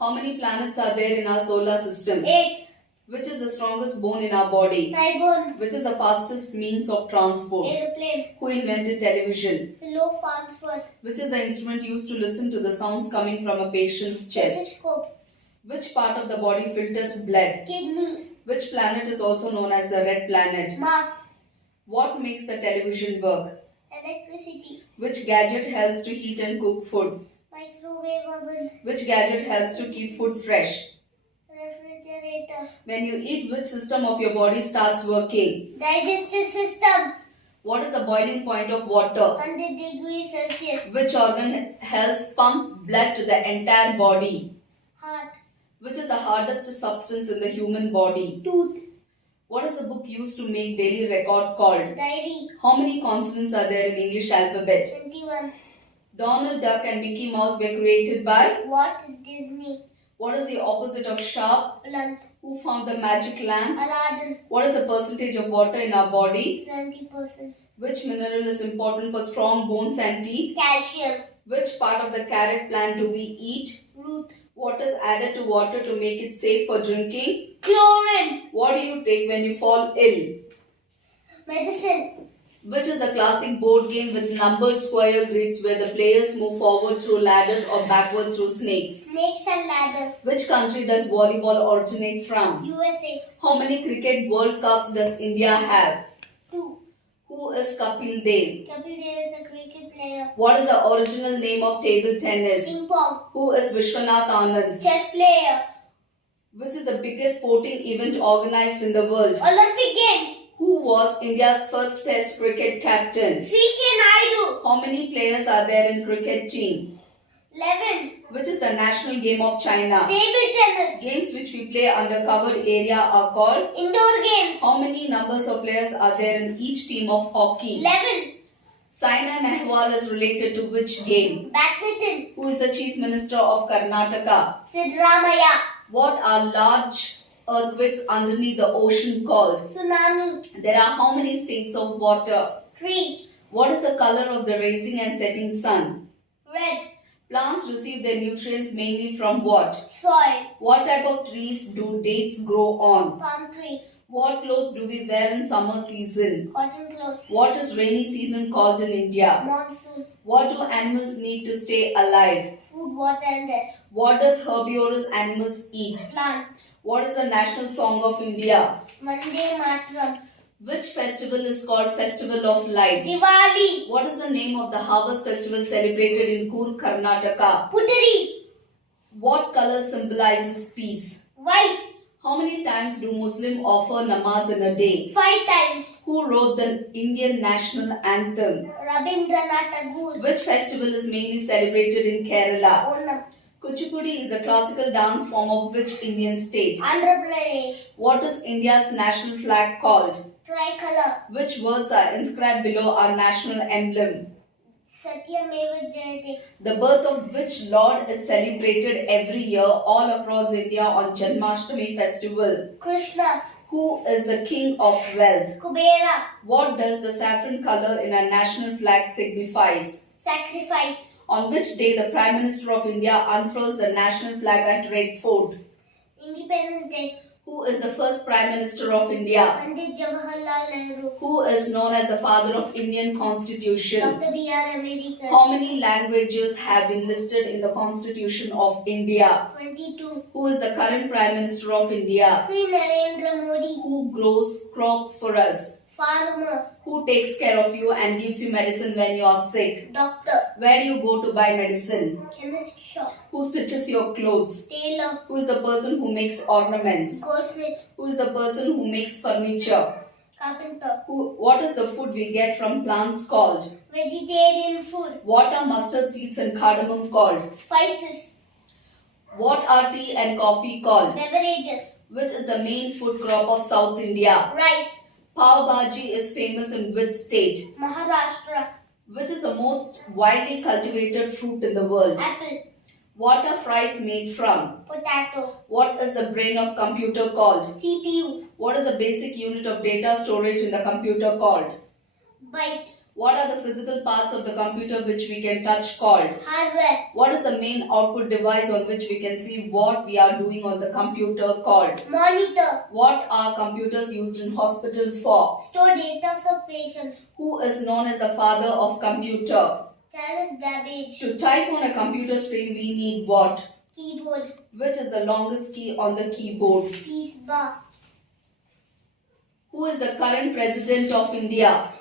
How many planets are there in our solar system? 8. Which is the strongest bone in our body? Thigh bone. Which is the fastest means of transport? Aeroplane. Who invented television? Philopharmphor. Which is the instrument used to listen to the sounds coming from a patient's chest? Stethoscope. Which part of the body filters blood? Kidney. Which planet is also known as the red planet? Mars. What makes the television work? Electricity. Which gadget helps to heat and cook food? Microwave oven. Which gadget helps to keep food fresh? Refrigerator. When you eat, which system of your body starts working? Digestive system. What is the boiling point of water? 100 degrees Celsius. Which organ helps pump blood to the entire body? Heart. Which is the hardest substance in the human body? Tooth. What is a book used to make daily record called? Diary. How many consonants are there in English alphabet? 21. Donald Duck and Mickey Mouse were created by? Walt Disney. What is the opposite of sharp? Blunt. Who found the magic lamp? Aladdin. What is the percentage of water in our body? 70%. Which mineral is important for strong bones and teeth? Calcium. Which part of the carrot plant do we eat? Root. What is added to water to make it safe for drinking? Chlorine. What do you take when you fall ill? Medicine. Which is the classic board game with numbered square grids where the players move forward through ladders or backward through snakes? Snakes and ladders. Which country does volleyball originate from? USA. How many cricket World Cups does India have? 2. Who is Kapil Dev? Kapil Dev is a cricket player. What is the original name of table tennis? Ping pong. Who is Vishwanath Anand? Chess player. Which is the biggest sporting event organized in the world? Olympic Games. Who was India's first test cricket captain? C.K. Naidu. How many players are there in cricket team? 11. Which is the national game of China? Table tennis. Games which we play under covered area are called? Indoor games. How many numbers of players are there in each team of hockey? 11. Saina Nehwal is related to which game? Badminton. Who is the Chief Minister of Karnataka? Sidramaya. What are large earthquakes underneath the ocean called? Tsunami. There are how many states of water? 3. What is the color of the rising and setting sun? Red. Plants receive their nutrients mainly from what? Soil. What type of trees do dates grow on? Palm tree. What clothes do we wear in summer season? Cotton clothes. What is rainy season called in India? Monsoon. What do animals need to stay alive? Food, water and air. What does herbivorous animals eat? Plant. What is the national song of India? Vande Mataram. Which festival is called Festival of Lights? Diwali. What is the name of the harvest festival celebrated in Coorg, Karnataka? Puteri. What color symbolizes peace? White. How many times do Muslims offer namaz in a day? 5 times. Who wrote the Indian national anthem? Rabindranath Tagore. Which festival is mainly celebrated in Kerala? Onam. Kuchipudi is the classical dance form of which Indian state? Andhra Pradesh. What is India's national flag called? Tricolor. Which words are inscribed below our national emblem? Satyameva Jayate. The birth of which Lord is celebrated every year all across India on Janmashtami festival? Krishna. Who is the king of wealth? Kubera. What does the saffron color in our national flag signifies? Sacrifice. On which day the Prime Minister of India unfurls the national flag at Red Fort? Independence Day. Who is the first Prime Minister of India? Pandit Jawaharlal Nehru. Who is known as the father of Indian Constitution? Dr. B.R. Ambedkar. How many languages have been listed in the Constitution of India? 22. Who is the current Prime Minister of India? Sri Narendra Modi. Who grows crops for us? Farmer. Who takes care of you and gives you medicine when you are sick? Doctor. Where do you go to buy medicine? Chemist shop. Who stitches your clothes? Tailor. Who is the person who makes ornaments? Goldsmith. Who is the person who makes furniture? Carpenter. What is the food we get from plants called? Vegetarian food. What are mustard seeds and cardamom called? Spices. What are tea and coffee called? Beverages. Which is the main food crop of South India? Rice. Pav Bhaji is famous in which state? Maharashtra. Which is the most widely cultivated fruit in the world? Apple. What are fries made from? Potato. What is the brain of computer called? CPU. What is the basic unit of data storage in the computer called? Byte. What are the physical parts of the computer which we can touch called? Hardware. What is the main output device on which we can see what we are doing on the computer called? Monitor. What are computers used in hospital for? Store data of patients. Who is known as the father of computer? Charles Babbage. To type on a computer screen we need what? Keyboard. Which is the longest key on the keyboard? Peace bar. Who is the current president of India?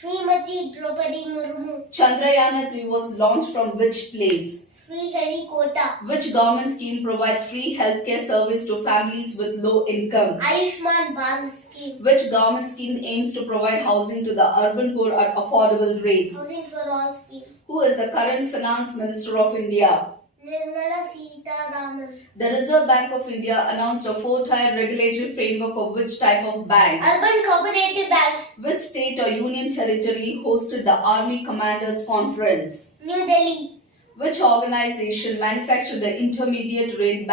Srimati Draupadi Murmu. Chandrayaan-3 was launched from which place? Sriharikota. Which government scheme provides free healthcare service to families with low income? Ayushman Bharat scheme. Which government scheme aims to provide housing to the urban poor at affordable rates? Housing for all scheme. Who is the current finance minister of India? Nirmala Sitharaman. The Reserve Bank of India announced a 4-tier regulatory framework for which type of banks? Urban cooperative banks. Which state or union territory hosted the Army Commanders Conference? New Delhi. Which organization manufactured the intermediate range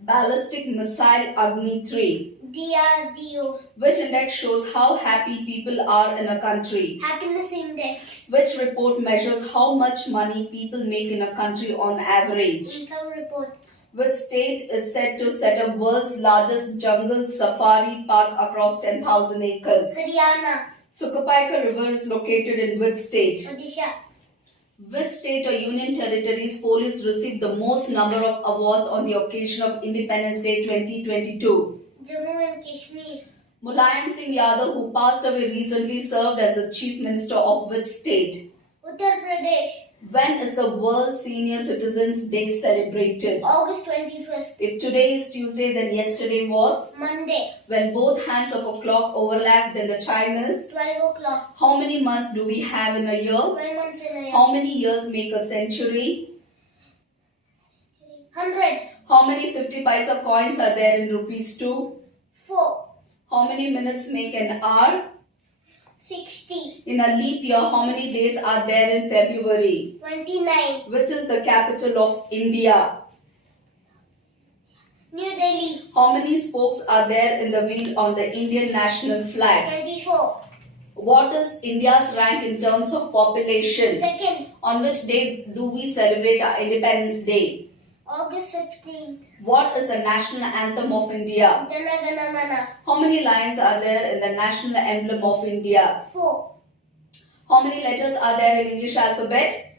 ballistic missile Agni-3? DRDO. Which index shows how happy people are in a country? Happiness Index. Which report measures how much money people make in a country on average? Income report. Which state is said to set up world's largest jungle safari park across 10,000 acres? Haryana. Sukapaika River is located in which state? Odisha. Which state or union territories police received the most number of awards on the occasion of Independence Day 2022? Jammu and Kashmir. Mulayam Singh Yadav, who passed away recently, served as the Chief Minister of which state? Uttar Pradesh. When is the World Senior Citizens Day celebrated? August 21st. If today is Tuesday, then yesterday was? Monday. When both hands of a clock overlap, then the time is? 12 o'clock. How many months do we have in a year? 12 months in a year. How many years make a century? 100. How many 50 paisa coins are there in rupees 2? 4. How many minutes make an hour? 60. In a leap year, how many days are there in February? 29. Which is the capital of India? New Delhi. How many spokes are there in the wheel on the Indian national flag? 24. What is India's rank in terms of population? Second. On which day do we celebrate our Independence Day? August 15th. What is the national anthem of India? Jana Gana Mana. How many lines are there in the national emblem of India? 4. How many letters are there in English alphabet?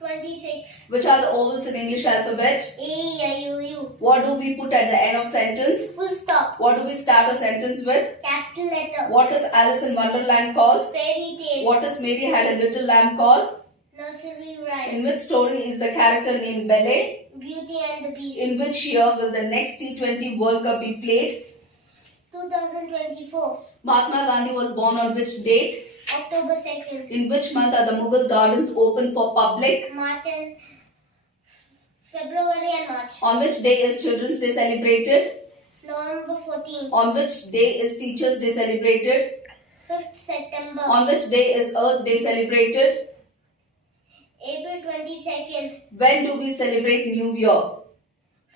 26. Which are the ovals in English alphabet? A, E, I, O, U. What do we put at the end of sentence? Full stop. What do we start a sentence with? Capital letter. What is Alice in Wonderland called? Fairy tale. What is Mary Had a Little Lamb called? Nursery rhyme. In which story is the character named Belle? Beauty and the Beast. In which year will the next T20 World Cup be played? 2024. Mahatma Gandhi was born on which date? October 2nd. In which month are the Mughal gardens open for public? March and February and March. On which day is Children's Day celebrated? November 14th. On which day is Teachers' Day celebrated? 5th September. On which day is Earth Day celebrated? April 22nd. When do we celebrate New Year?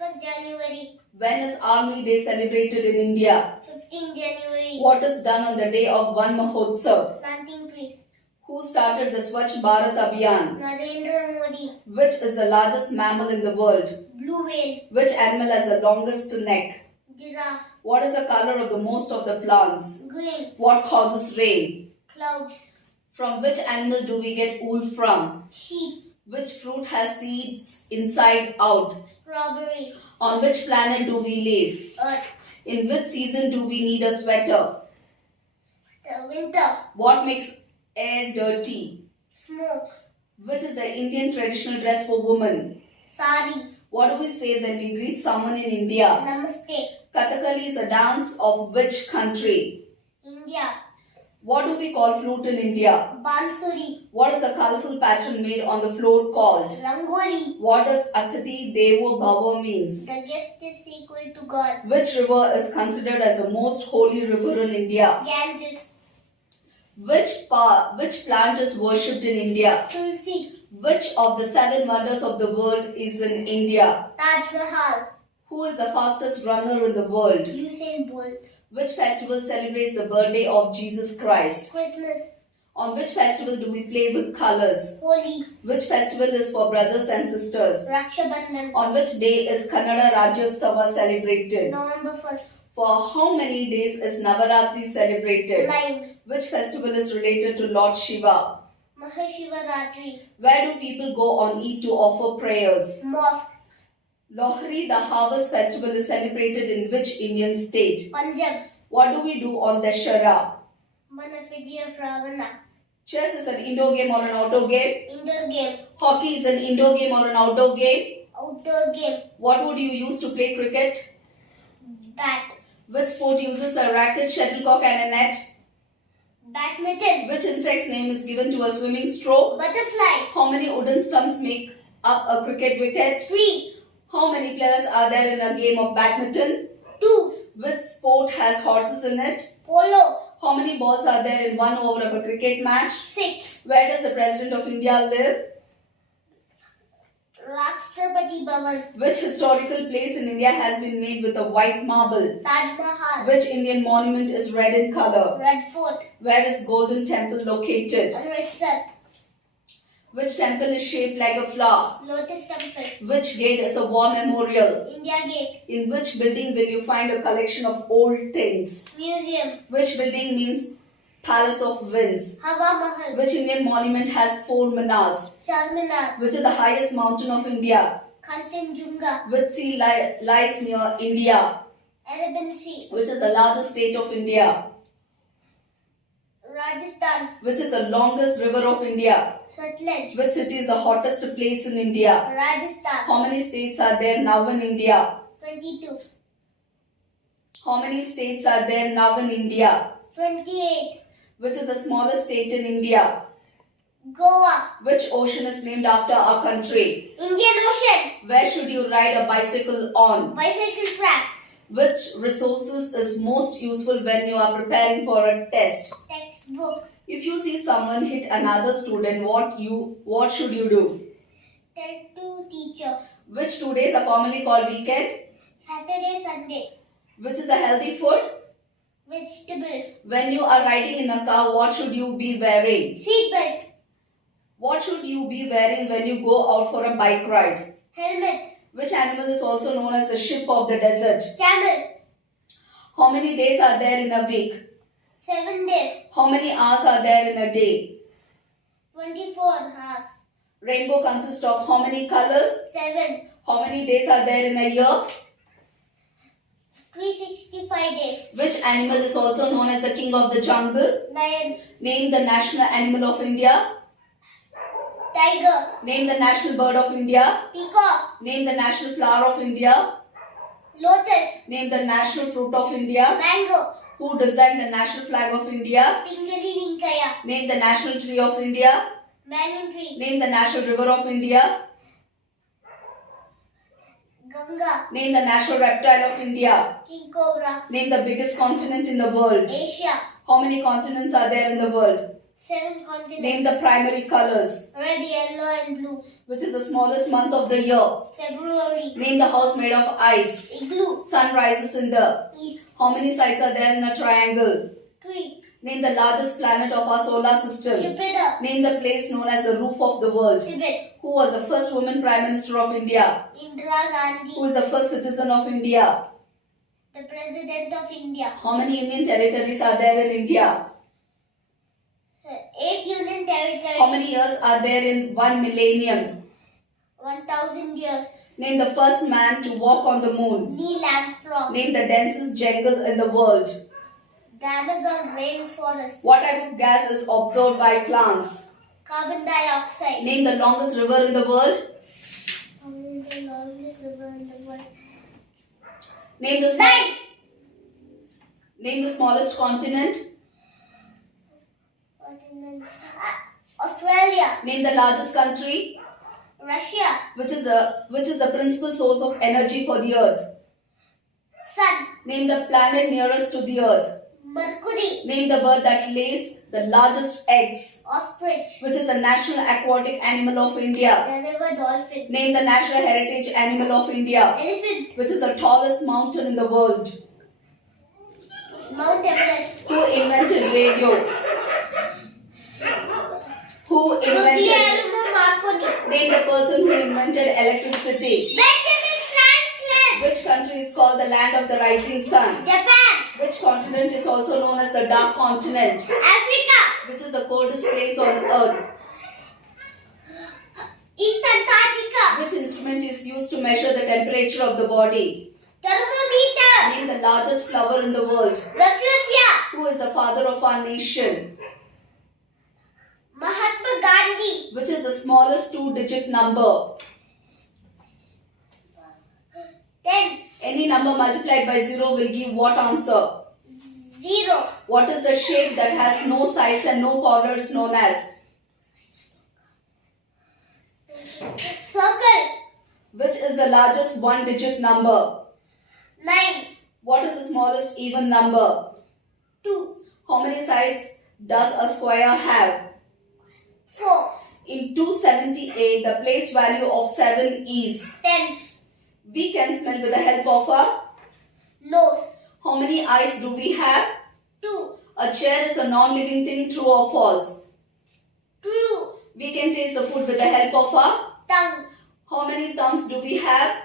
1st January. When is Army Day celebrated in India? 15th January. What is done on the day of Van Mahotsav? Planting tree. Who started the Swachh Bharat Abhiyan? Narendra Modi. Which is the largest mammal in the world? Blue whale. Which animal has the longest neck? Giraffe. What is the color of the most of the plants? Green. What causes rain? Clouds. From which animal do we get wool from? Sheep. Which fruit has seeds inside out? Strawberry. On which planet do we live? Earth. In which season do we need a sweater? The winter. What makes air dirty? Smoke. Which is the Indian traditional dress for women? Sari. What do we say when we greet someone in India? Namaste. Kathakali is a dance of which country? India. What do we call flute in India? Bansuri. What is a colorful pattern made on the floor called? Rangoli. What does Atithi Devo Bhava means? The guest is equal to God. Which river is considered as the most holy river in India? Ganges. Which plant is worshipped in India? Tulsi. Which of the 7 wonders of the world is in India? Taj Mahal. Who is the fastest runner in the world? Usain Bolt. Which festival celebrates the birthday of Jesus Christ? Christmas. On which festival do we play with colors? Holi. Which festival is for brothers and sisters? Raksha Bandhan. On which day is Kannada Rajyotsava celebrated? November 1st. For how many days is Navaratri celebrated? 9. Which festival is related to Lord Shiva? Mahashivaratri. Where do people go on Eid to offer prayers? Mosque. Lohri, the harvest festival, is celebrated in which Indian state? Punjab. What do we do on Dashara? Manafidi of Ravana. Chess is an indoor game or an outdoor game? Indoor game. Hockey is an indoor game or an outdoor game? Outdoor game. What would you use to play cricket? Bat. Which sport uses a racket, shuttlecock and a net? Badminton. Which insect's name is given to a swimming stroke? Butterfly. How many wooden stumps make up a cricket wicket? 3. How many players are there in a game of badminton? 2. Which sport has horses in it? Polo. How many balls are there in 1 over of a cricket match? 6. Where does the President of India live? Rashtrapati Bhavan. Which historical place in India has been made with a white marble? Taj Mahal. Which Indian monument is red in color? Red Fort. Where is Golden Temple located? Amritsar. Which temple is shaped like a flower? Lotus Temple. Which gate is a war memorial? India Gate. In which building will you find a collection of old things? Museum. Which building means Palace of Winds? Hawa Mahal. Which Indian monument has 4 minars? Charminar. Which is the highest mountain of India? Kanchenjunga. Which sea lies near India? Arabian Sea. Which is the largest state of India? Rajasthan. Which is the longest river of India? Sutlej. Which city is the hottest place in India? Rajasthan. How many states are there now in India? 22. How many states are there now in India? 28. Which is the smallest state in India? Goa. Which ocean is named after our country? Indian Ocean. Where should you ride a bicycle on? Bicycle track. Which resources is most useful when you are preparing for a test? Textbook. If you see someone hit another student, what should you do? Tell to teacher. Which 2 days are commonly called weekend? Saturday, Sunday. Which is a healthy food? Vegetables. When you are riding in a car, what should you be wearing? Seatbelt. What should you be wearing when you go out for a bike ride? Helmet. Which animal is also known as the ship of the desert? Camel. How many days are there in a week? 7 days. How many hours are there in a day? 24 hours. Rainbow consists of how many colors? 7. How many days are there in a year? 365 days. Which animal is also known as the king of the jungle? Lion. Name the national animal of India. Tiger. Name the national bird of India. Peacock. Name the national flower of India. Lotus. Name the national fruit of India. Mango. Who designed the national flag of India? Pingali Vinkaya. Name the national tree of India. Banyan tree. Name the national river of India. Ganga. Name the national reptile of India. King Cobra. Name the biggest continent in the world. Asia. How many continents are there in the world? 7 continents. Name the primary colors. Red, yellow and blue. Which is the smallest month of the year? February. Name the house made of ice. Igloo. Sun rises in the East. How many sides are there in a triangle? 3. Name the largest planet of our solar system. Jupiter. Name the place known as the roof of the world. Tibet. Who was the first woman Prime Minister of India? Indira Gandhi. Who is the first citizen of India? The President of India. How many union territories are there in India? 8 union territories. How many years are there in 1 millennium? 1000 years. Name the first man to walk on the moon. Neil Armstrong. Name the densest jungle in the world. The Amazon rainforest. What type of gas is absorbed by plants? Carbon dioxide. Name the longest river in the world. The longest river in the world. Name the smallest continent. Continent. Australia. Name the largest country. Russia. Which is the principal source of energy for the earth? Sun. Name the planet nearest to the earth. Mercury. Name the bird that lays the largest eggs. Ostrich. Which is the national aquatic animal of India? The river dolphin. Name the national heritage animal of India. Elephant. Which is the tallest mountain in the world? Mount Everest. Who invented radio? Who invented? Guglielmo Marconi. Name the person who invented electricity. Benjamin Franklin. Which country is called the land of the rising sun? Japan. Which continent is also known as the dark continent? Africa. Which is the coldest place on earth? East Antarctica. Which instrument is used to measure the temperature of the body? Thermometer. Name the largest flower in the world. Rafflesia. Who is the father of our nation? Mahatma Gandhi. Which is the smallest two-digit number? 10. Any number multiplied by 0 will give what answer? 0. What is the shape that has no sides and no corners known as? Circle. Which is the largest one-digit number? 9. What is the smallest even number? 2. How many sides does a square have? 4. In 278, the place value of 7 is? Tens. We can smell with the help of a? Nose. How many eyes do we have? 2. A chair is a non-living thing, true or false? True. We can taste the food with the help of a? Tongue. How many thumbs do we have?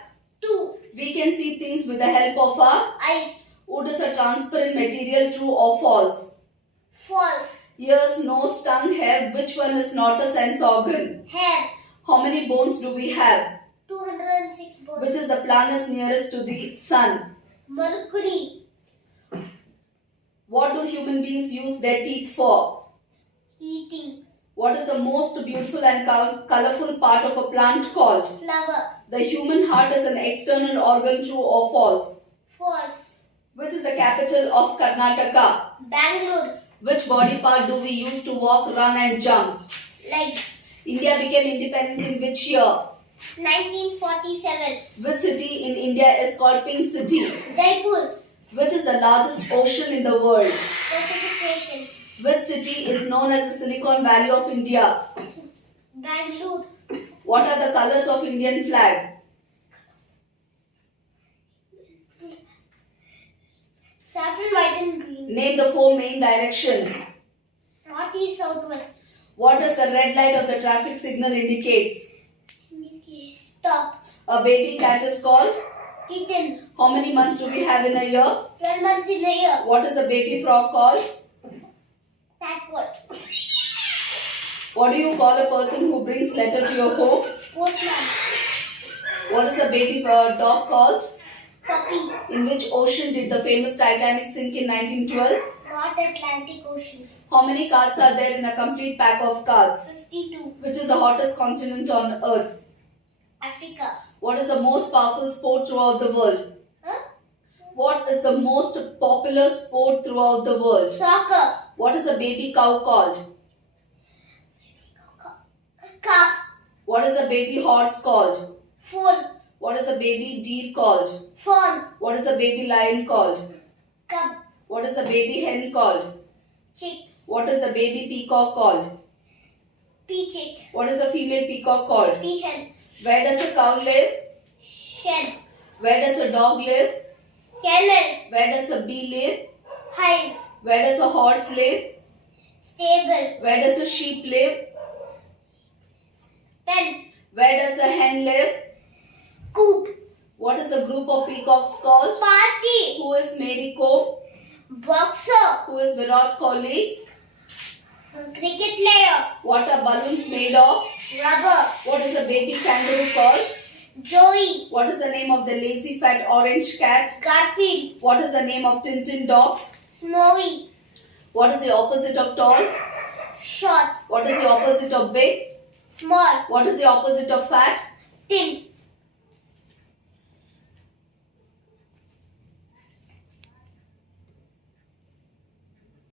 2. We can see things with the help of a? Eyes. Wood is a transparent material, true or false? False. Ears, nose, tongue, hair, which one is not a sense organ? Hair. How many bones do we have? 206 bones. Which is the planet nearest to the sun? Mercury. What do human beings use their teeth for? Eating. What is the most beautiful and colorful part of a plant called? Flower. The human heart is an external organ, true or false? False. Which is the capital of Karnataka? Bengaluru. Which body part do we use to walk, run and jump? Leg. India became independent in which year? 1947. Which city in India is called Pink City? Jaipur. Which is the largest ocean in the world? Pacific Ocean. Which city is known as the Silicon Valley of India? Bengaluru. What are the colors of Indian flag? Saffron, white and green. Name the 4 main directions. North, east, south, west. What does the red light of the traffic signal indicates? Stop. A baby cat is called? Kitten. How many months do we have in a year? 12 months in a year. What is the baby frog called? Tadpole. What do you call a person who brings letter to your home? Postman. What is the baby dog called? Puppy. In which ocean did the famous Titanic sink in 1912? North Atlantic Ocean. How many cards are there in a complete pack of cards? 52. Which is the hottest continent on earth? Africa. What is the most powerful sport throughout the world? Huh? What is the most popular sport throughout the world? Soccer. What is a baby cow called? Calf. What is a baby horse called? Foal. What is a baby deer called? Fawn. What is a baby lion called? Cub. What is a baby hen called? Chick. What is the baby peacock called? Peachick. What is the female peacock called? Peahen. Where does a cow live? Shed. Where does a dog live? Kennel. Where does a bee live? Hive. Where does a horse live? Stable. Where does a sheep live? Pen. Where does a hen live? Coop. What is the group of peacocks called? Party. Who is Mary Kom? Boxer. Who is Virat Kohli? Cricket player. What are balloons made of? Rubber. What is a baby kangaroo called? Joey. What is the name of the lazy fat orange cat? Garfield. What is the name of Tintin dogs? Snowy. What is the opposite of tall? Short. What is the opposite of big? Small. What is the opposite of fat? Thin.